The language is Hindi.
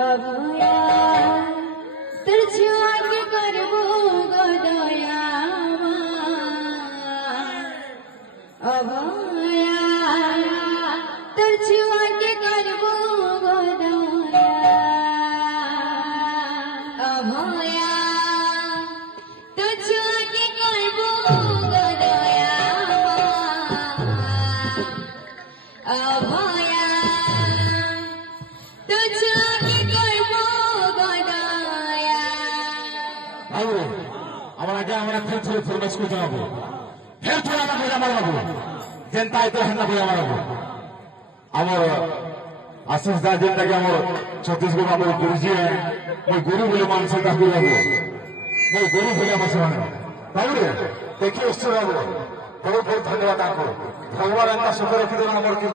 अभया तर छुआ के करबो गदया अभया तर छुआ के करबो गदया अभया तर छुआ के करबो गदया अभया फिर थोड़ी फरमाइश को जाओ फिर थोड़ा ना बोला मारो जनता इतना है ना बोला मारो आमर आशीष दा जेनटा कि आमर छत्तीसगढ़ आमर गुरुजी है मैं गुरु बोले मानस का बोला मैं गुरु बोले मानस माने देखिए उससे बहुत बहुत धन्यवाद आपको भगवान इतना सुंदर रखी देना